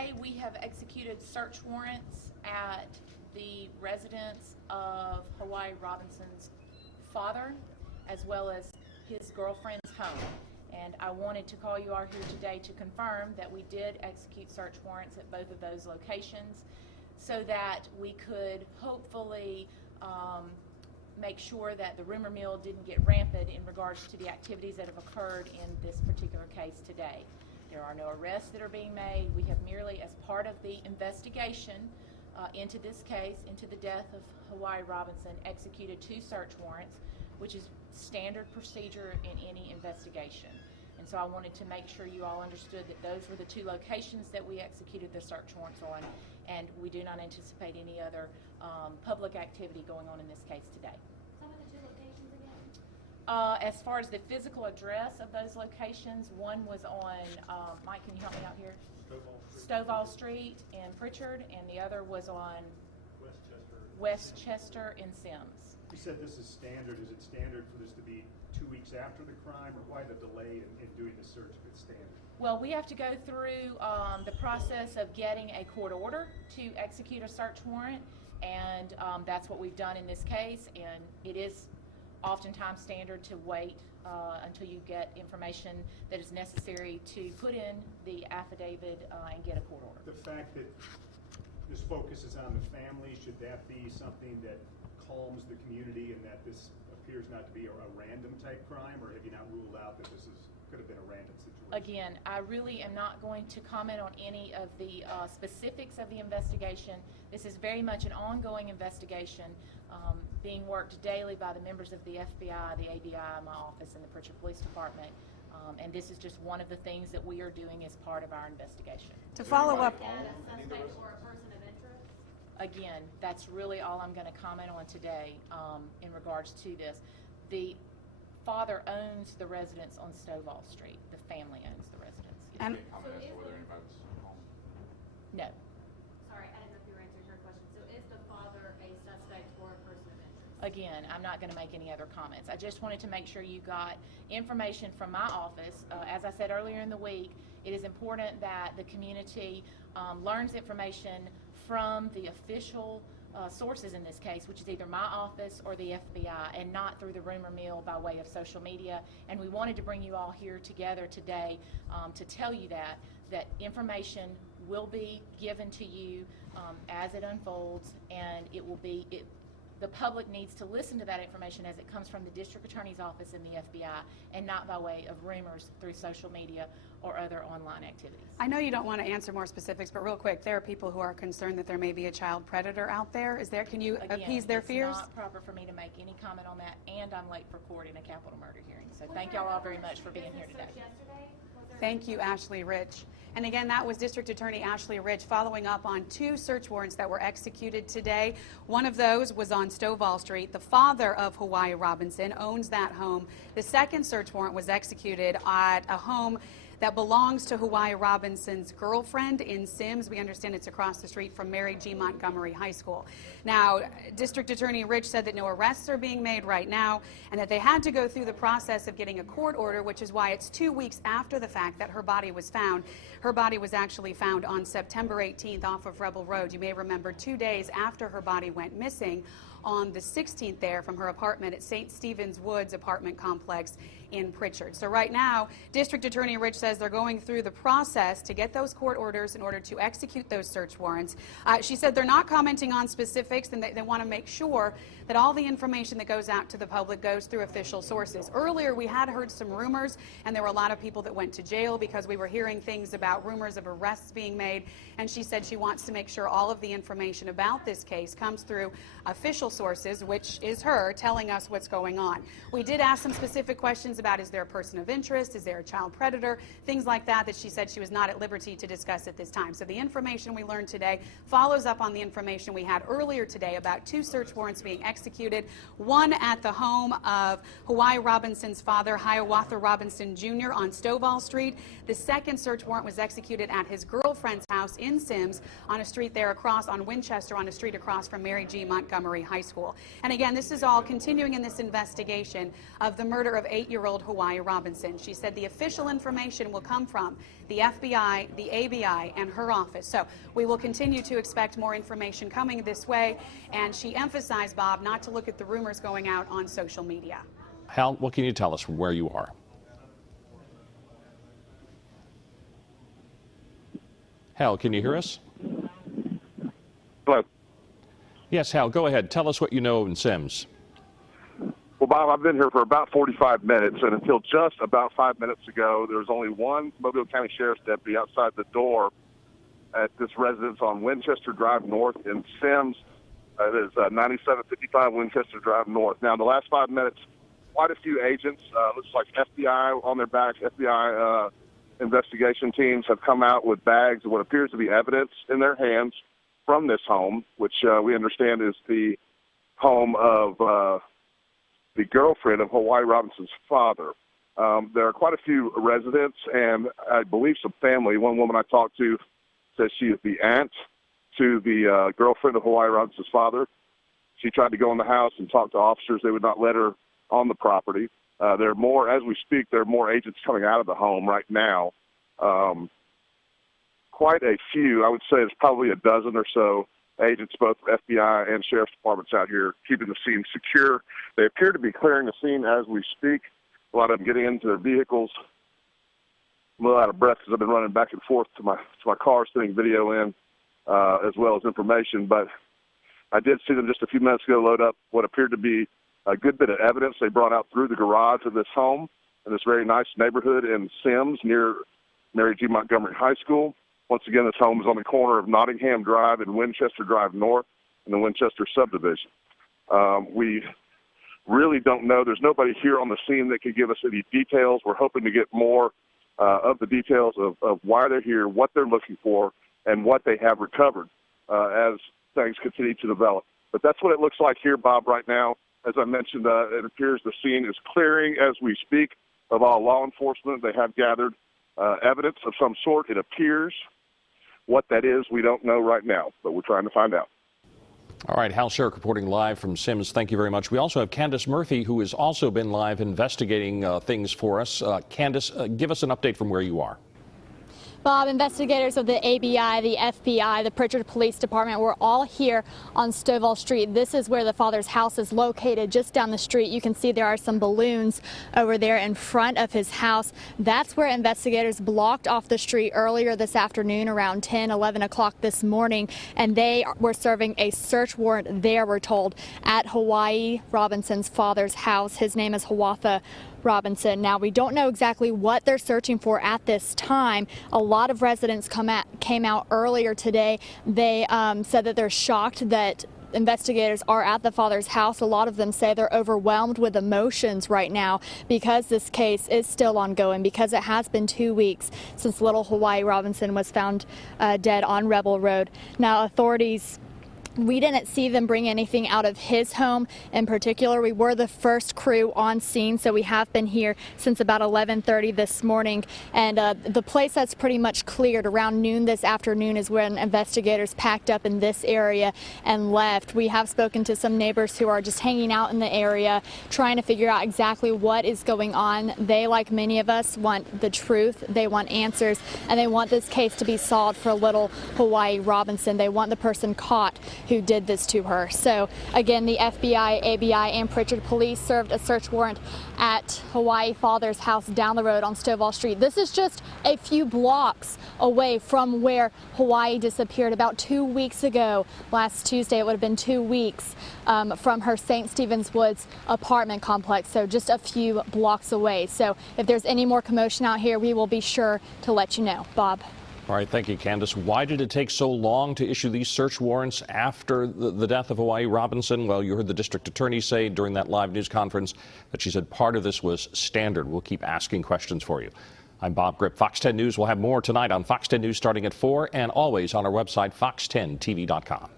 Today we have executed search warrants at the residence of Hiawayi Robinson's father as well as his girlfriend's home. And I wanted to call you all here today to confirm that we did execute search warrants at both of those locations so that we could hopefully make sure that the rumor mill didn't get rampant in regards to the activities that have occurred in this particular case today. There are no arrests that are being made. We have merely, as part of the investigation into this case, into the death of Hiawayi Robinson, executed 2 search warrants, which is standard procedure in any investigation. And so I wanted to make sure you all understood that those were the 2 locations that we executed the search warrants on, and we do not anticipate any other public activity going on in this case today. Some of the 2 locations again? As far as the physical address of those locations, one was on, Mike, can you help me out here? Stovall Street in Pritchard, and the other was on Westchester in Sims. You said this is standard. Is it standard for this to be 2 weeks after the crime, or why the delay in doing the search if it's standard? Well, we have to go through the process of getting a court order to execute a search warrant, and that's what we've done in this case, and it is oftentimes standard to wait until you get information that is necessary to put in the affidavit and get a court order. The fact that this focuses on the family, should that be something that calms the community and that this appears not to be a random type crime, or have you not ruled out that this could have been a random situation? Again, I really am not going to comment on any of the specifics of the investigation. This is very much an ongoing investigation being worked daily by the members of the FBI, the ABI, my office, and the Pritchard Police Department. And this is just one of the things that we are doing as part of our investigation. To follow up, A suspect or a person of interest? Again, that's really all I'm going to comment on today in regards to this. The father owns the residence on Stovall Street. The family owns the residence. Yes. and No. Sorry, I didn't know if you were answering her question. So is the father a suspect or a person of interest? Again, I'm not going to make any other comments. I just wanted to make sure you got information from my office. As I said earlier in the week, it is important that the community learns information from the official sources in this case, which is either my office or the FBI, and not through the rumor mill by way of social media. And we wanted to bring you all here together today to tell you that information will be given to you as it unfolds, and it will be the public needs to listen to that information as it comes from the district attorney's office and the FBI, and not by way of rumors through social media or other online activities. I know you don't want to answer more specifics, but real quick, there are people who are concerned that there may be a child predator out there. Is there? Can you appease their fears? It's not proper for me to make any comment on that, and I'm late for court in a capital murder hearing. So thank y'all all very much for being here today. Thank you, Ashley Rich. And again, that was District Attorney Ashley Rich following up on 2 search warrants that were executed today. One of those was on Stovall Street. The father of Hiawayi Robinson owns that home. The second search warrant was executed at a home that belongs to Hiawayi Robinson's girlfriend in Sims. We understand it's across the street from Mary G. Montgomery High School. Now, District Attorney Rich said that no arrests are being made right now, and that they had to go through the process of getting a court order, which is why it's 2 weeks after the fact that her body was found. Her body was actually found on September 18th off of Rebel Road. You may remember 2 days after her body went missing on the 16th there from her apartment at St. Stephen's Woods apartment complex in Pritchard. So right now, District Attorney Rich says they're going through the process to get those court orders in order to execute those search warrants. She said they're not commenting on specifics, and they want to make sure that all the information that goes out to the public goes through official sources. Earlier, we had heard some rumors, and there were a lot of people that went to jail because we were hearing things about rumors of arrests being made, and she said she wants to make sure all of the information about this case comes through official sources, which is her telling us what's going on. We did ask some specific questions about, is there a person of interest, is there a child predator, things like that she said she was not at liberty to discuss at this time. So the information we learned today follows up on the information we had earlier today about 2 search warrants being executed, one at the home of Hiawayi Robinson's father, Hiawatha Robinson Jr. on Stovall Street. The second search warrant was executed at his girlfriend's house in Sims on a street there across on Winchester, on a street across from Mary G. Montgomery High School. And again, this is all continuing in this investigation of the murder of 8-year-old 22-year-old Hiawayi Robinson. She said the official information will come from the FBI, the ABI, and her office. So we will continue to expect more information coming this way. And she emphasized, Bob, not to look at the rumors going out on social media. Hal, what can you tell us from where you are? Hal, can you hear us? Hello. Yes, Hal, go ahead. Tell us what you know in Sims. Well, Bob, I've been here for about 45 minutes, and until just about 5 minutes ago, there was only one Mobile County Sheriff's deputy outside the door at this residence on Winchester Drive North in Sims. It is 9755 Winchester Drive North. Now, in the last 5 minutes, quite a few agents, looks like FBI on their backs, FBI investigation teams have come out with bags of what appears to be evidence in their hands from this home, which we understand is the home of the girlfriend of Hiawayi Robinson's father. There are quite a few residents and I believe some family. One woman I talked to says she is the aunt to the girlfriend of Hiawayi Robinson's father. She tried to go in the house and talk to officers. They would not let her on the property. There are more, as we speak, there are more agents coming out of the home right now. Quite a few. I would say there's probably a dozen or so agents, both FBI and sheriff's departments out here keeping the scene secure. They appear to be clearing the scene as we speak. A lot of them getting into their vehicles. I'm a little out of breath because I've been running back and forth to my car, sending video in, as well as information. But I did see them just a few minutes ago load up what appeared to be a good bit of evidence they brought out through the garage of this home in this very nice neighborhood in Sims near Mary G. Montgomery High School. Once again, this home is on the corner of Nottingham Drive and Winchester Drive North in the Winchester subdivision. We really don't know. There's nobody here on the scene that could give us any details. We're hoping to get more of the details of why they're here, what they're looking for, and what they have recovered as things continue to develop. But that's what it looks like here, Bob, right now. As I mentioned, it appears the scene is clearing as we speak of all law enforcement. They have gathered evidence of some sort, it appears. What that is, we don't know right now, but we're trying to find out. All right, Hal Sherrick reporting live from Sims. Thank you very much. We also have Candace Murphy, who has also been live investigating things for us. Candace, give us an update from where you are. Bob, investigators of the ABI, the FBI, the Pritchard Police Department were all here on Stovall Street. This is where the father's house is located, just down the street. You can see there are some balloons over there in front of his house. That's where investigators blocked off the street earlier this afternoon around 10, 11 o'clock this morning, and they were serving a search warrant there, we're told, at Hiawayi Robinson's father's house. His name is Hiawayi Robinson. Now, we don't know exactly what they're searching for at this time. A lot of residents came out earlier today. They said that they're shocked that investigators are at the father's house. A lot of them say they're overwhelmed with emotions right now because this case is still ongoing, because it has been 2 weeks since little Hiawayi Robinson was found dead on Rebel Road. Now, authorities, we didn't see them bring anything out of his home in particular. We were the first crew on scene, so we have been here since about 11:30 this morning. And the place that's pretty much cleared around noon this afternoon is when investigators packed up in this area and left. We have spoken to some neighbors who are just hanging out in the area, trying to figure out exactly what is going on. They, like many of us, want the truth. They want answers, and they want this case to be solved for little Hiawayi Robinson. They want the person caught who did this to her. So again, the FBI, ABI, and Pritchard Police served a search warrant at Hiawayi father's house down the road on Stovall Street. This is just a few blocks away from where Hiawayi disappeared about 2 weeks ago. Last Tuesday, it would have been 2 weeks from her St. Stephen's Woods apartment complex, so just a few blocks away. So if there's any more commotion out here, we will be sure to let you know. Bob. All right, thank you, Candace. Why did it take so long to issue these search warrants after the death of Hiawayi Robinson? Well, you heard the district attorney say during that live news conference that she said part of this was standard. We'll keep asking questions for you. I'm Bob Grip, Fox 10 News. We'll have more tonight on Fox 10 News starting at 4 and always on our website, fox10tv.com.